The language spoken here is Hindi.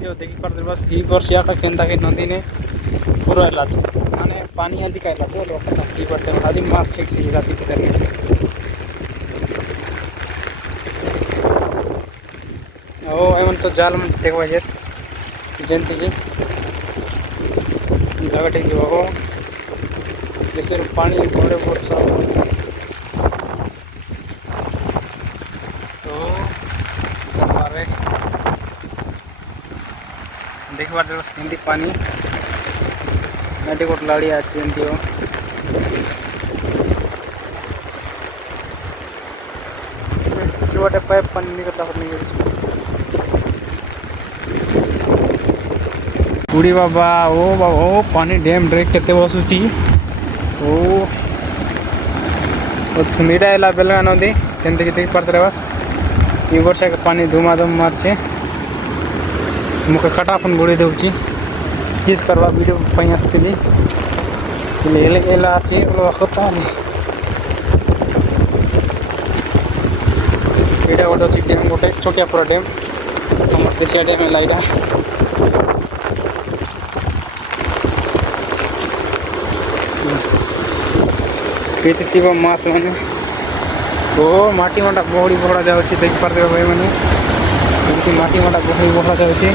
देखियो देखी पारे बस ई वर्षिया का केंदा के नदी ने पूरा इलाज माने पानी आदि का इलाज लोग की करते हैं आदि माछ से सी जाती के तरह ओ एमन तो जाल में देखो जे जंती की लगटे की हो जैसे पानी बड़े वर्षा तो हमारे देख पारे बस हिंदी पानी नदी को लाड़ी आज जंती हो छोटे पाइप पानी निकलता नहीं बुढ़ी बाबा ओ पानी डैम ड्रेक केते बसुची ओ सुमीरा एला बेलगा नदी केंते के देख पारते बस ई वर्षा के पानी धुमाधुम मारछे मुके कटापन बुड़ी दउची किस करवा वीडियो पई आस्तिली ले एला आछे लो होता नहीं एटा गोटे डैम गोटे छोटिया पूरा डैम हमर देशिया डैम लाइडा पीती माछ मैंने ओ माटी मंडा बहड़ी बहड़ा जाऊँगी देख पारे भाई मैंने माटी मंडा बहड़ी बहड़ा जाऊँगी